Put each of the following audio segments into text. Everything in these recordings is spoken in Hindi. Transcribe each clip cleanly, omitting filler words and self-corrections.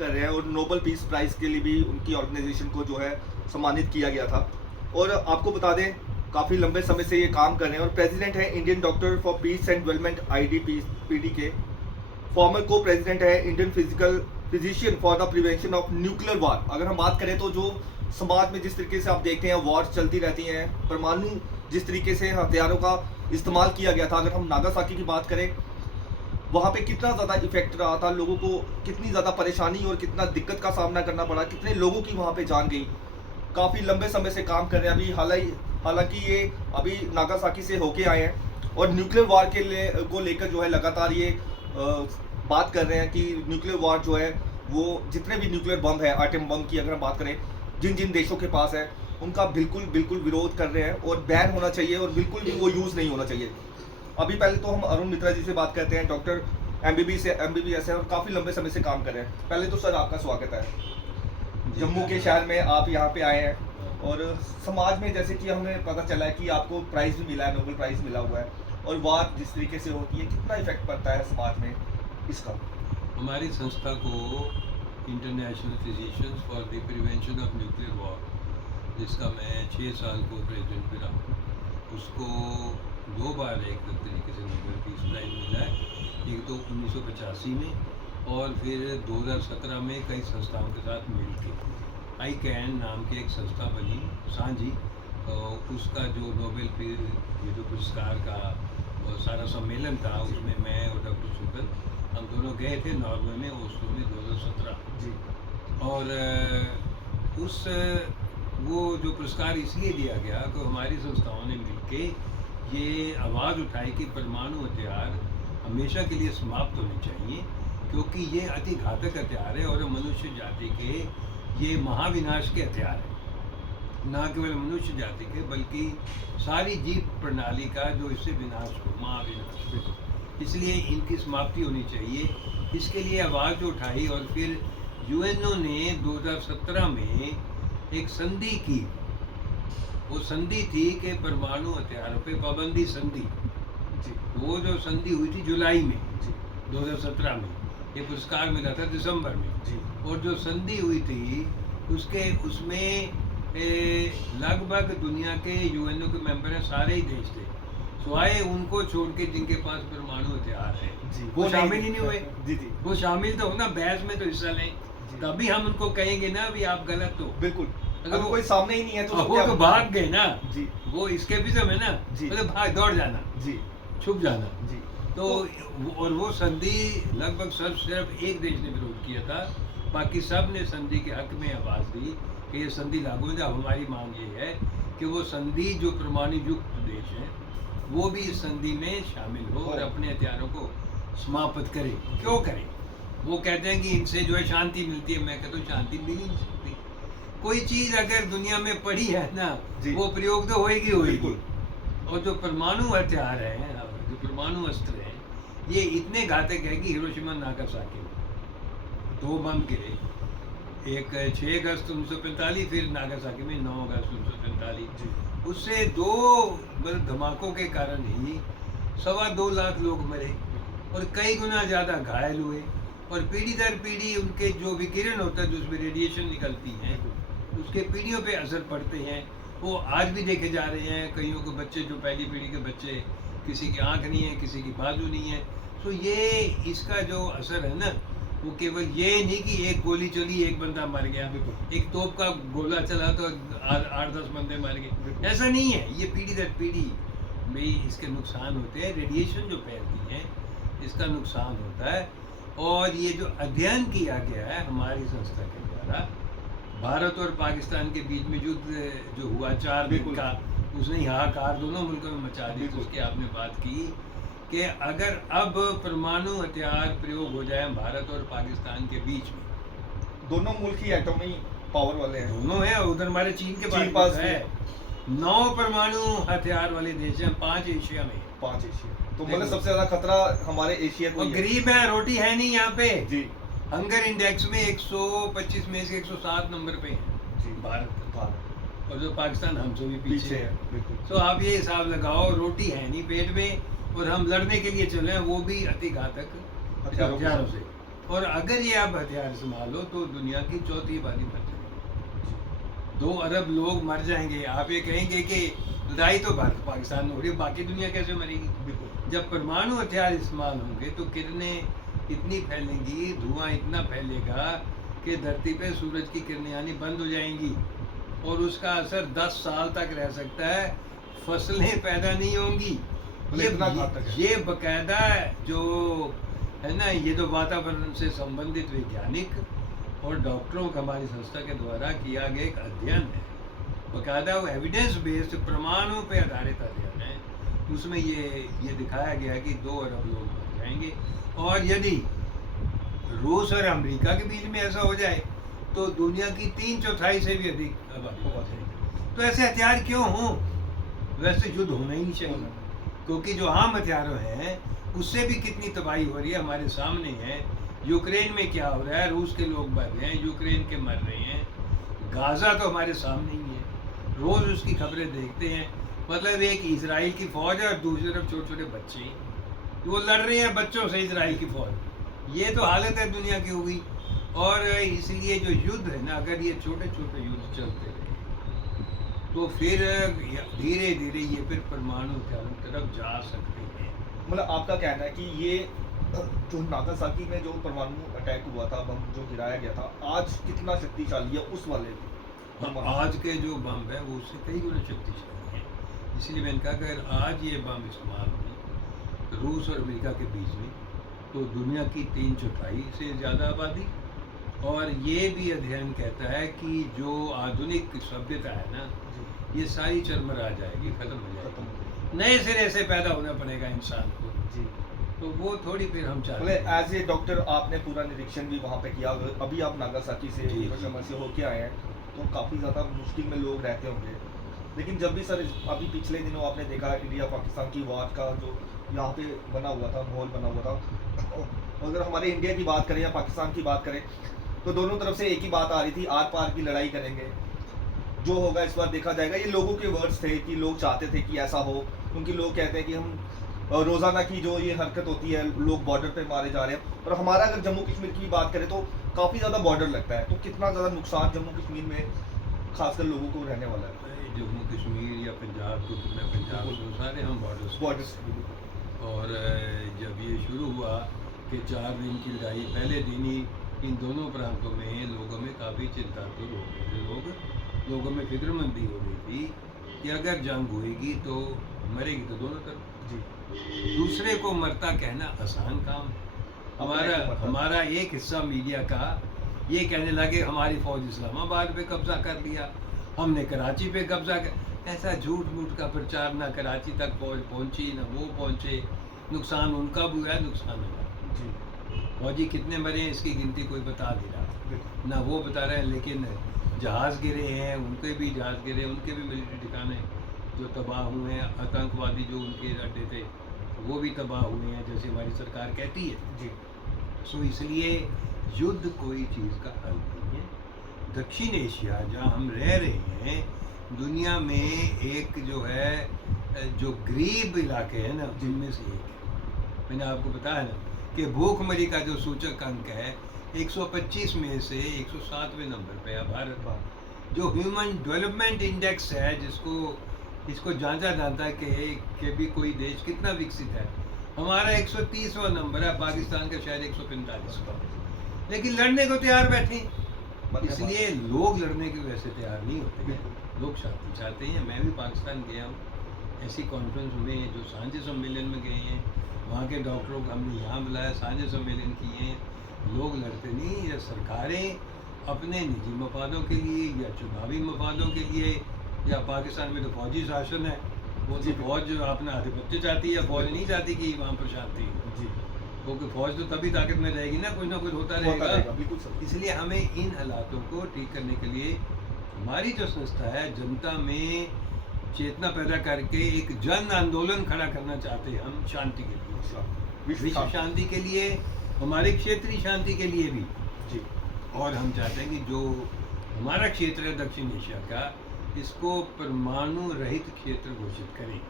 कर रहे हैं और नोबेल पीस प्राइज़ के लिए भी उनकी ऑर्गेनाइजेशन को जो है सम्मानित किया गया था। और आपको बता दें काफ़ी लंबे समय से ये काम कर रहे हैं और प्रेसिडेंट है Indian doctor for peace and development IDPD के। फॉर्मर को प्रेसिडेंट है Indian physician for the prevention of nuclear war. अगर हम बात करें तो जो समाज में जिस तरीके से आप देखते हैं वॉर चलती रहती हैं, परमाणु जिस तरीके से हथियारों का इस्तेमाल किया गया था, अगर हम नागासाकी की बात करें वहाँ पे कितना ज़्यादा इफेक्ट रहा था, लोगों को कितनी ज़्यादा परेशानी और कितना दिक्कत का सामना करना पड़ा, कितने लोगों की वहाँ पे जान गई। काफ़ी लंबे समय से काम कर रहे हैं अभी, हालांकि ये अभी नागासाकी से होके आए हैं और न्यूक्लियर वार को लेकर जो है लगातार ये बात कर रहे हैं कि न्यूक्लियर वार जो है वो जितने भी न्यूक्लियर बम है, एटम बम की अगर हम बात करें जिन जिन देशों के पास है उनका बिल्कुल विरोध कर रहे हैं और बैन होना चाहिए और बिल्कुल भी वो यूज़ नहीं होना चाहिए। अभी पहले तो हम अरुण मित्रा जी से बात करते हैं, डॉक्टर MBBS है और काफ़ी लंबे समय से काम कर रहे हैं। पहले तो सर आपका स्वागत है। जम्मू के शहर में आप यहाँ पे आए हैं और समाज में जैसे कि हमें पता चला है कि आपको प्राइज़ भी मिला है, नोबेल प्राइज़ मिला हुआ है और वार जिस तरीके से होती है कितना इफेक्ट पड़ता है समाज में इसका। हमारी संस्था को international physicians for the prevention of nuclear war, जिसका मैं 6 साल को प्रेसिडेंट भी रहा हूँ, उसको 2 बार एक तरीके से नोबेल पीस प्राइज़ मिला है। एक तो 1985 में और फिर 2017 में कई संस्थाओं के साथ मिलकर ICAN नाम की एक संस्था बनी सांझी, उसका जो नोबेल ये जो पुरस्कार का सारा सम्मेलन था उसमें मैं और डॉक्टर शुक्ल हम दोनों गए थे नॉर्वे में, ओस्लो में 2017 जी। और उस वो जो पुरस्कार इसलिए दिया गया कि हमारी संस्थाओं ने मिलके ये आवाज़ उठाई कि परमाणु हथियार हमेशा के लिए समाप्त होने चाहिए, क्योंकि ये अति घातक हथियार है और मनुष्य जाति के ये महाविनाश के हथियार है। ना केवल मनुष्य जाति के बल्कि सारी जीव प्रणाली का जो इससे विनाश हो, महाविनाश, इसलिए इनकी समाप्ति होनी चाहिए। इसके लिए आवाज़ उठाई और फिर UNO ने 2017 में एक संधि की। वो संधि थी कि परमाणु हथियारों पे पाबंदी संधि। वो जो संधि हुई थी जुलाई में 2017 में, ये पुरस्कार मिला था दिसंबर में जी। और जो संधि हुई थी उसमें लगभग दुनिया के UNO के मेंबर हैं, सारे ही देश थे सिवाय उनको छोड़ के जिनके पास परमाणु हथियार है, वो शामिल ही नहीं हुए। जी। वो शामिल तो हो ना, बहस में तो हिस्सा लें, तभी हम उनको कहेंगे ना भी आप गलत हो। बिल्कुल, अगर वो कोई सामने ही नहीं है तो वो तो भाग गए ना जी। वो एस्केपिज्म है ना, मतलब भाग दौड़ जाना जी, छुप जाना जी। तो और वो संधि लगभग सिर्फ एक देश ने विरोध किया था, बाकी सब ने संधि के हक में आवाज़ दी कि ये संधि लागू हो जाए। हमारी मांग ये है कि वो संधि जो परमाणु युक्त देश हैं वो भी इस संधि में शामिल हो और अपने हथियारों को समाप्त करे। क्यों करें? वो कहते हैं कि इनसे जो है शांति मिलती है। मैं कहता हूँ शांति मिल ही नहीं सकती। कोई चीज़ अगर दुनिया में पड़ी है ना, वो प्रयोग तो होएगी। और जो परमाणु हथियार है, जो परमाणु अस्त्र है, ये इतने घातक है कि हिरोशिमा नागासाकी में 2 बम गिरे, एक 6 अगस्त 1945, फिर नागासाकी में 9 अगस्त 1945। उससे 2 धमाकों के कारण ही 2.25 लाख लोग मरे और कई गुना ज़्यादा घायल हुए। और पीढ़ी दर पीढ़ी उनके जो विकिरण होता है, जो उसमें रेडिएशन निकलती हैं, उसके पीढ़ियों पे असर पड़ते हैं। वो आज भी देखे जा रहे हैं। कईयों के बच्चे, जो पहली पीढ़ी के बच्चे, किसी की आँख नहीं है, किसी की बाजू नहीं है। तो ये इसका जो असर है ना, वो केवल ये नहीं कि एक गोली चली एक बंदा मर गया, एक तोप का गोला चला तो 8-10 बंदे मर गए, ऐसा नहीं है। ये पीढ़ी दर पीढ़ी में इसके नुकसान होते हैं। रेडिएशन जो फैलती है इसका नुकसान होता है। और ये जो अध्ययन किया गया है हमारी संस्था के द्वारा, भारत और पाकिस्तान के बीच में युद्ध जो हुआ 4 दिन का, उसने हाहाकार दोनों मुल्कों में मचा दी। उसकी आपने बात की कि अगर अब परमाणु हथियार प्रयोग हो जाए भारत और पाकिस्तान के बीच में, दोनों मुल्क ही एटॉमी पावर वाले हैं, दोनों हैं। उधर हमारे चीन के पास है 9 परमाणु हथियार वाले देश हैं, 5 एशिया में। 5 एशिया, तो मतलब सबसे ज्यादा खतरा हमारे एशिया को। गरीब है, रोटी है नहीं यहाँ पे जी। हंगर इंडेक्स में 125 में से 107 नंबर पे है भारत। और जो पाकिस्तान हमसे भी पीछे है। तो आप ये हिसाब लगाओ, रोटी है नहीं पेट में और हम लड़ने के लिए चले हैं, वो भी अति घातक हथियारों से। और अगर ये आप हथियार संभालो तो दुनिया की चौथी आबादी मर जाएगी, 2 अरब लोग मर जाएंगे। आप ये कहेंगे कि लड़ाई तो भारत पाकिस्तान में हो रही है, बाकी दुनिया कैसे मरेगी? बिल्कुल। जब परमाणु हथियार इस्तेमाल होंगे तो किरणें इतनी फैलेंगी, धुआं इतना फैलेगा कि धरती पे सूरज की किरणें आनी बंद हो जाएंगी और उसका असर 10 साल तक रह सकता है, फसलें पैदा नहीं होंगी। मतलब इतना घातक है। ये बकायदा जो है ना, ये तो वातावरण से संबंधित वैज्ञानिक और डॉक्टरों का हमारी संस्था के द्वारा किया गया एक अध्ययन है, बकायदा वो एविडेंस बेस्ड प्रमाणों पे आधारित अध्ययन है। उसमें ये दिखाया गया है कि 2 अरब लोग मर जाएंगे और यदि रूस और अमेरिका के बीच में ऐसा हो जाए तो दुनिया की 3/4 से भी अधिक आबादी हो जाएगी। तो ऐसे हथियार क्यों हों? वैसे युद्ध होना ही नहीं चाहिए, क्योंकि जो आम हथियारों हैं उससे भी कितनी तबाही हो रही है हमारे सामने है। यूक्रेन में क्या हो रहा है, रूस के लोग मर रहे हैं, यूक्रेन के मर रहे हैं, गाजा तो हमारे सामने ही है, रोज़ उसकी खबरें देखते हैं। मतलब एक इजराइल की फौज है और दूसरी तरफ छोटे छोटे बच्चे हैं, वो लड़ रहे हैं बच्चों से, इजराइल की फौज। ये तो हालत है दुनिया की हो गई। और इसलिए जो युद्ध है ना, अगर ये छोटे छोटे युद्ध चलते रहे तो फिर धीरे धीरे ये फिर परमाणु हथियारों की तरफ जा सकते हैं। मतलब आपका कहना है कि ये जो नागासाकी में जो परमाणु अटैक हुआ था, बम जो गिराया गया था, आज कितना शक्तिशाली है उस वाले आज के जो बम है वो उससे कई गुना शक्तिशाली है। इसलिए मैंने कहा कि अगर आज ये बम इस्तेमाल हुई रूस और अमेरिका के बीच में तो दुनिया की 3/4 से ज़्यादा आबादी। और ये भी अध्ययन कहता है कि जो आधुनिक सभ्यता है ना, ये सारी चरमरा जाएगी, ख़त्म हो जाएगी, नए सिरे से पैदा होना पड़ेगा इंसान को जी। तो वो थोड़ी फिर हम चाहते मतलब हैं। एज ए डॉक्टर आपने पूरा निरीक्षण भी वहाँ पे किया, अभी आप नागासाकी से, जी, हिरोशिमा से होके आए हैं, तो काफ़ी ज़्यादा मुश्किल में लोग रहते होंगे। लेकिन जब भी सर अभी पिछले दिनों आपने देखा इंडिया पाकिस्तान की वार का जो यहाँ पे बना हुआ था, माहौल बना हुआ था, अगर हमारे इंडिया की बात करें या पाकिस्तान की बात करें तो दोनों तरफ से एक ही बात आ रही थी, आर पार की लड़ाई करेंगे, जो होगा इस बार देखा जाएगा। ये लोगों के वर्ड्स थे कि लोग चाहते थे कि ऐसा हो, क्योंकि लोग कहते हैं कि हम रोज़ाना की जो ये हरकत होती है, लोग बॉर्डर पे मारे जा रहे हैं। और हमारा अगर जम्मू कश्मीर की बात करें तो काफ़ी ज़्यादा बॉर्डर लगता है, तो कितना ज़्यादा नुकसान जम्मू कश्मीर में खासकर लोगों को रहने वाला है। जम्मू कश्मीर या पंजाब को, मैं पंजाब से, सारे हम बॉर्डर्स और जब ये शुरू हुआ कि 4 दिन की लड़ाई, पहले दिन ही इन दोनों प्रांतों में लोगों में काफ़ी चिंतातुर हो गए थे, लोगों में फिक्रमंदी हो गई थी कि अगर जंग होएगी तो मरेगी तो दोनों तरफ। जी। दूसरे को मरता कहना आसान काम। हमारा एक हिस्सा मीडिया का ये कहने लगे हमारी फौज इस्लामाबाद पे कब्जा कर लिया, हमने कराची पे कब्जा कर। ऐसा झूठ मूठ का प्रचार, ना कराची तक फौज पहुंची ना वो पहुंचे, नुकसान उनका भी हुआ, नुकसान हुआ। जी। फौजी कितने मरे हैं इसकी गिनती कोई बता नहीं रहा, ना वो बता रहे हैं। लेकिन जहाज़ गिरे हैं, उनके भी जहाज़ गिरे, उनके भी मिलिट्री ठिकाने जो तबाह हुए हैं, आतंकवादी जो उनके अड्डे थे वो भी तबाह हुए हैं, जैसे हमारी सरकार कहती है। जी। सो इसलिए युद्ध कोई चीज़ का हल नहीं है। दक्षिण एशिया जहाँ हम रह रहे हैं, दुनिया में एक जो है, जो गरीब इलाके हैं ना, जिनमें से एक है। मैंने आपको बताया ना कि भूखमरी का जो सूचक अंक है 125 में से 107वें नंबर पे है भारत। जो ह्यूमन डेवलपमेंट इंडेक्स है, इसको जांचा जाता है कि भी कोई देश कितना विकसित है, हमारा 130वां नंबर है, पाकिस्तान का शायद 145वां। लेकिन लड़ने को तैयार बैठे, इसलिए लोग लड़ने की वैसे तैयार नहीं होते हैं, लोग शांति चाहते हैं। मैं भी पाकिस्तान गया हूँ, ऐसी कॉन्फ्रेंस में जो साझे सम्मेलन में गए हैं, वहाँ के डॉक्टरों को हमने यहाँ बुलाया, साझे सम्मेलन किए हैं। लोग लड़ते नहीं, या सरकारें अपने निजी मफादों के लिए या चुनावी मफादों के लिए, या पाकिस्तान में तो फौजी शासन है, वो तो फौज अपना आधिपत्य चाहती है, फौज नहीं चाहती कि वहाँ पर शांति हो। जी। क्योंकि फौज तो तभी ताकत में रहेगी ना कुछ होता रहेगा। बिल्कुल। इसलिए हमें इन हालातों को ठीक करने के लिए हमारी जो संस्था है, जनता में चेतना पैदा करके एक जन आंदोलन खड़ा करना चाहते हैं हम, शांति के लिए, विश्व शांति के लिए, हमारे क्षेत्रीय शांति के लिए भी। जी। और हम चाहते हैं कि जो हमारा क्षेत्र है दक्षिण एशिया का, इसको परमाणु रहित क्षेत्र घोषित करें।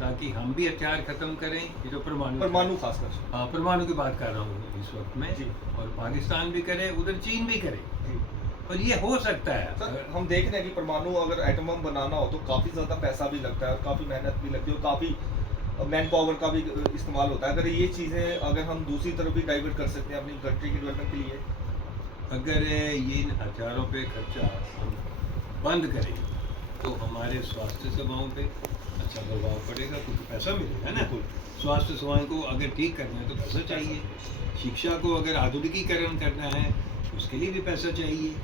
ताकि हम भी हथियार खत्म करें, ये जो परमाणु खासकर। हाँ, परमाणु की बात कर रहा हूँ इस वक्त में, जी। और पाकिस्तान भी करे, उधर चीन भी करे, जी। और ये हो सकता है। सर हम देख रहे हैं कि परमाणु अगर एटम बम बनाना हो तो काफ़ी ज़्यादा पैसा भी लगता है और काफ़ी मेहनत भी लगती है और काफ़ी मैन पावर का भी इस्तेमाल होता है। अगर ये चीज़ें अगर हम दूसरी तरफ भी डाइवर्ट कर सकते हैं अपनी कंट्री की डेवलपमेंट के लिए। अगर ये इन हथियारों पे खर्चा हम बंद करें तो हमारे स्वास्थ्य सेवाओं पे अच्छा प्रभाव पड़ेगा, क्योंकि पैसा मिलेगा ना। स्वास्थ्य सेवाओं को अगर ठीक करना है तो पैसा चाहिए, शिक्षा को अगर आधुनिकीकरण करना है उसके लिए भी पैसा चाहिए,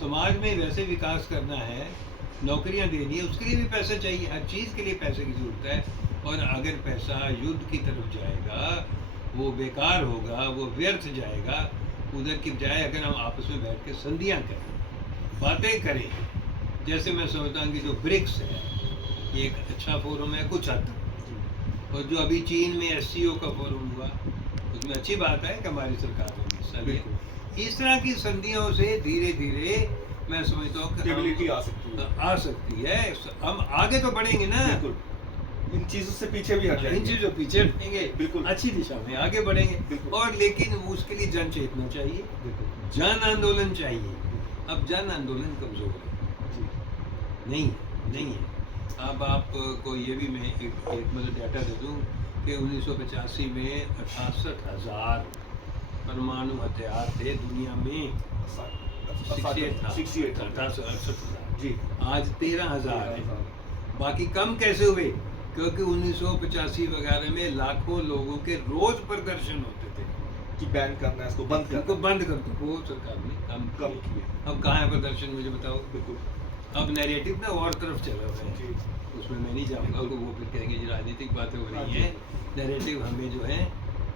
समाज में वैसे विकास करना है, नौकरियां देनी है, उसके लिए भी पैसा चाहिए। हर चीज़ के लिए पैसे की ज़रूरत है, और अगर पैसा युद्ध की तरफ जाएगा वो बेकार होगा, वो व्यर्थ जाएगा। उधर की बजाय अगर हम आपस में बैठ के संधियाँ करें, बातें करें, जैसे मैं समझता हूँ कि जो ब्रिक्स है ये एक अच्छा फोरम है कुछ हद तक, और जो अभी चीन में SCO का फोरम हुआ उसमें अच्छी बात है कि हमारी सरकार ने हिस्सा लिया। इस तरह की संधियों से धीरे धीरे मैं समझता हूँ कि स्टेबिलिटी आ सकती है। हम आगे तो बढ़ेंगे ना, इन चीज़ों से पीछे भी हट जाएंगे, इन चीज़ों पीछे हटेंगे, बिल्कुल अच्छी दिशा में आगे बढ़ेंगे। बिल्कुल। और लेकिन उसके लिए जन चेतना चाहिए, जन आंदोलन चाहिए। अब जन आंदोलन कमजोर है, नहीं है। अब आपको ये भी मैं एक मतलब डाटा दे दूँ कि 1985 में 68,000 परमाणु हथियार थे दुनिया में, 68,000 जी। आज 13,000 है। बाकी कम कैसे हुए? क्योंकि 1985 वगैरह में लाखों लोगों के रोज प्रदर्शन होते थे कि बैन करना है, इसको बंद करना इनको बंद कर दो, वो सरकार ने कम किए। अब कहाँ है प्रदर्शन, मुझे बताओ। बिल्कुल। अब नैरेटिव ना और तरफ चला हुआ है, जी। उसमें मैं नहीं जाऊँगा, वो फिर कहेंगे जी राजनीतिक बातें हो रही हैं। नैरेटिव हमें जो है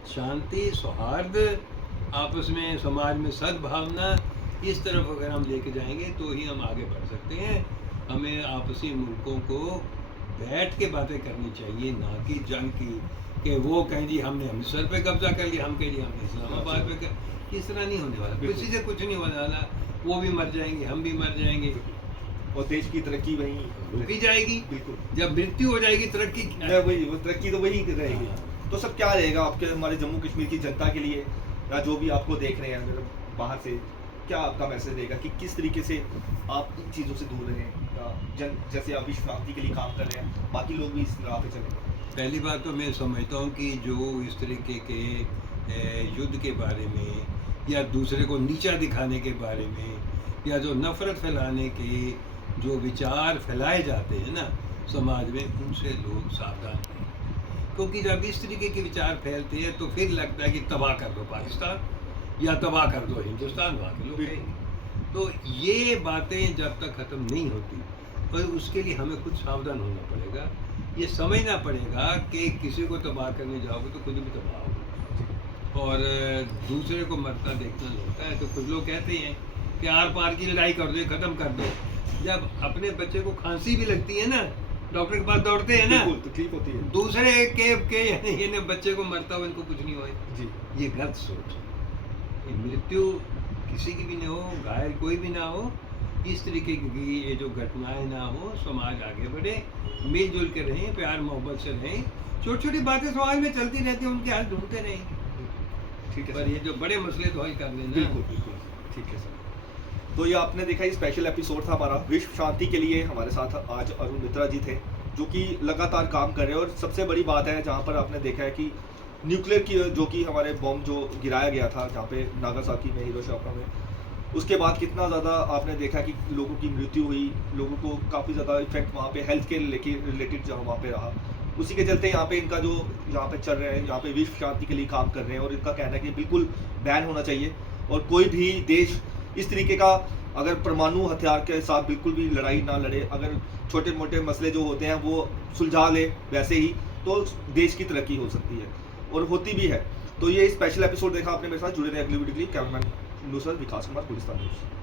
शांति, सौहार्द, आपस में समाज में सद्भावना, इस तरफ अगर हम लेके जाएंगे तो ही हम आगे बढ़ सकते हैं। हमें आपसी मुल्कों को बैठ के बातें करनी चाहिए, ना कि जंग की, कि वो कहें जी हमने अमृतसर पे कब्जा कर लिया, हम कहें जी हमने इस्लामाबाद पे कर। इस तरह नहीं होने वाला, किसी से कुछ नहीं होने वाला। वो भी मर जाएंगे, हम भी मर जाएंगे, और देश की तरक्की वहीं रुकी जाएगी। बिल्कुल। जब मृत्यु हो जाएगी तरक्की क्या है? वही, वो तरक्की तो वही रहेगी। हाँ। तो सब क्या रहेगा आपके हमारे जम्मू कश्मीर की जनता के लिए, या जो भी आपको देख रहे हैं अगर बाहर से, क्या आपका मैसेज रहेगा कि किस तरीके से आप इन चीज़ों से दूर रहें, या जैसे आप विश्व शांति के लिए काम कर रहे हैं, बाकी लोग भी इस राह पे चलें? पहली बात तो मैं समझता हूँ कि जो इस तरीके के युद्ध के बारे में, या दूसरे को नीचा दिखाने के बारे में, या जो नफ़रत फैलाने के जो विचार फैलाए जाते हैं ना समाज में, उनसे लोग सावधान रहें। क्योंकि जब इस तरीके के विचार फैलते हैं तो फिर लगता है कि तबाह कर दो पाकिस्तान या तबाह कर दो हिंदुस्तान, वहाँ के लोग कहेंगे। तो ये बातें जब तक ख़त्म नहीं होती, और उसके लिए हमें कुछ सावधान होना पड़ेगा, ये समझना पड़ेगा कि किसी को तबाह करने जाओगे तो खुद भी तबाह होगा, और दूसरे को मरता देखना लगता है। तो कुछ लोग कहते हैं कि आर पार की लड़ाई कर दो, ख़त्म कर दो। जब अपने बच्चे को खांसी भी लगती है ना, डॉक्टर के पास दौड़ते हैं ना, तो ठीक होती है। दूसरे के यानी बच्चे को मरता हो, इनको कुछ नहीं हो जी। ये गलत सोच है। मृत्यु किसी की भी ना हो, घायल कोई भी ना हो, इस तरीके की ये जो घटनाएं ना हो, समाज आगे बढ़े, मिलजुल के रहें, प्यार मोहब्बत से रहें। छोटी छोटी बातें समाज में चलती रहती हैं, उनके हल ढूंढते रहें। ठीक है, पर ये जो बड़े मसले तो हल कर लेना। बिल्कुल। ठीक है सर। तो ये आपने देखा, ये स्पेशल एपिसोड था हमारा विश्व शांति के लिए। हमारे साथ आज अरुण मित्रा जी थे, जो कि लगातार काम कर रहे हैं। और सबसे बड़ी बात है जहाँ पर आपने देखा है कि न्यूक्लियर की जो कि हमारे बॉम्ब जो गिराया गया था जहाँ पे नागासाकी में, हिरोशिमा में, उसके बाद कितना ज़्यादा आपने देखा कि लोगों की मृत्यु हुई, लोगों को काफ़ी ज़्यादा इफेक्ट वहाँ पे हेल्थ के रिलेटेड जहाँ वहाँ पे रहा। उसी के चलते यहाँ पे इनका जो यहाँ पे चल रहे हैं, यहाँ पे विश्व शांति के लिए काम कर रहे हैं। और इनका कहना है कि बिल्कुल बैन होना चाहिए, और कोई भी देश इस तरीके का अगर परमाणु हथियार के साथ बिल्कुल भी लड़ाई ना लड़े, अगर छोटे मोटे मसले जो होते हैं वो सुलझा ले वैसे ही, तो देश की तरक्की हो सकती है और होती भी है। तो ये स्पेशल एपिसोड देखा आपने, मेरे साथ जुड़े रहे अगली वीडियो के लिए। कैमरामैन न्यूज़ विकास कुमार, गुलिस्तान न्यूज़।